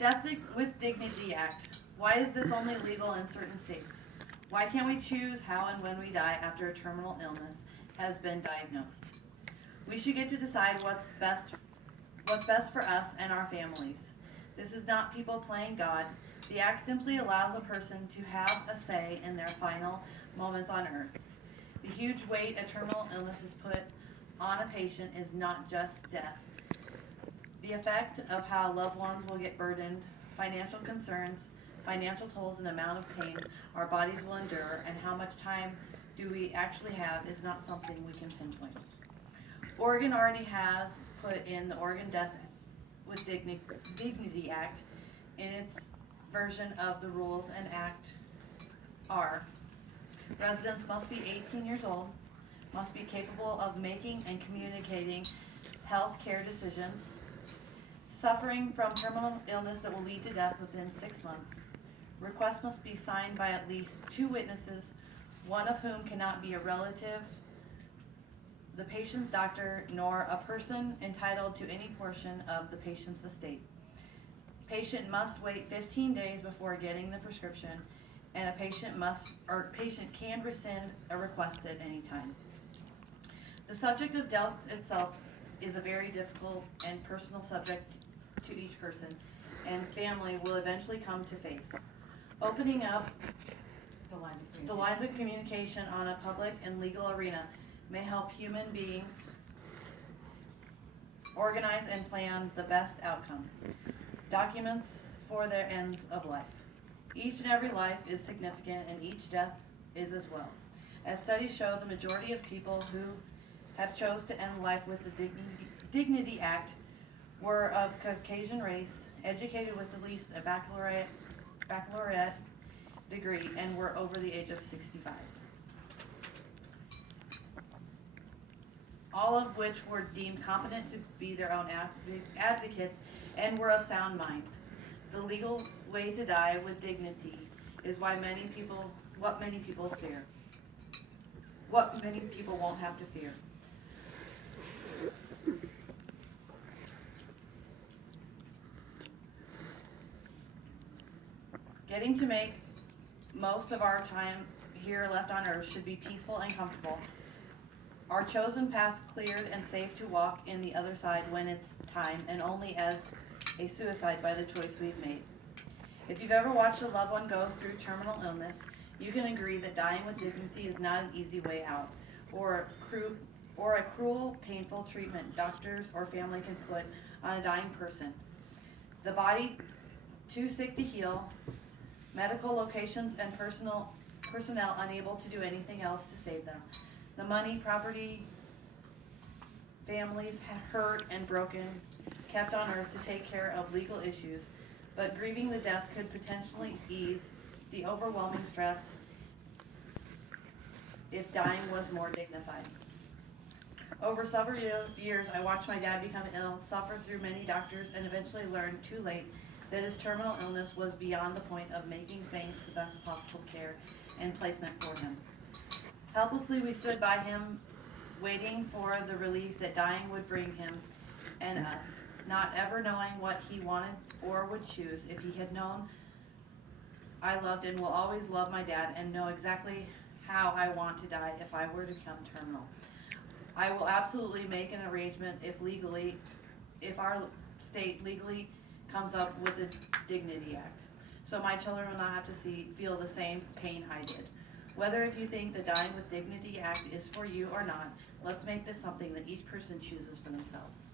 Death with Dignity Act. Why is this only legal in certain states? Why can't we choose how and when we die after a terminal illness has been diagnosed? We should get to decide what's best for us and our families. This is not people playing God. The act simply allows a person to have a say in their final moments on earth. The huge weight a terminal illness is put on a patient is not just death. The effect of how loved ones will get burdened, financial concerns, financial tolls, and amount of pain our bodies will endure, and how much time do we actually have is not something we can pinpoint. Oregon already has put in the Oregon Death with Dignity Act in its version of the rules, and act are: residents must be 18 years old, must be capable of making and communicating health care decisions, suffering from terminal illness that will lead to death within 6 months. Requests must be signed by at least 2 witnesses, one of whom cannot be a relative, the patient's doctor, nor a person entitled to any portion of the patient's estate. Patient must wait 15 days before getting the prescription, and a patient can rescind a request at any time. The subject of death itself is a very difficult and personal subject to each person, and family will eventually come to face. Opening up the lines of communication on a public and legal arena may help human beings organize and plan the best outcome. Documents for their ends of life. Each and every life is significant, and each death is as well. As studies show, the majority of people who have chose to end life with the Dignity Act were of Caucasian race, educated with at least a baccalaureate degree, and were over the age of 65. All of which were deemed competent to be their own advocates and were of sound mind. The legal way to die with dignity is what many people fear. What many people won't have to fear. Getting to make most of our time here left on earth should be peaceful and comfortable. Our chosen paths cleared and safe to walk in the other side when it's time, and only as a suicide by the choice we've made. If you've ever watched a loved one go through terminal illness, you can agree that dying with dignity is not an easy way out, or a cruel, painful treatment doctors or family can put on a dying person. The body too sick to heal, medical locations and personnel unable to do anything else to save them. The money, property, families hurt and broken, kept on earth to take care of legal issues, but grieving the death could potentially ease the overwhelming stress if dying was more dignified. Over several years, I watched my dad become ill, suffer through many doctors, and eventually learned too late that his terminal illness was beyond the point of making things the best possible care and placement for him. Helplessly, we stood by him, waiting for the relief that dying would bring him and us, not ever knowing what he wanted or would choose. If he had known, I loved and will always love my dad and know exactly how I want to die if I were to become terminal. I will absolutely make an arrangement if our state legally comes up with the Dignity Act, so my children will not have to feel the same pain I did. Whether if you think the Dying with Dignity Act is for you or not, let's make this something that each person chooses for themselves.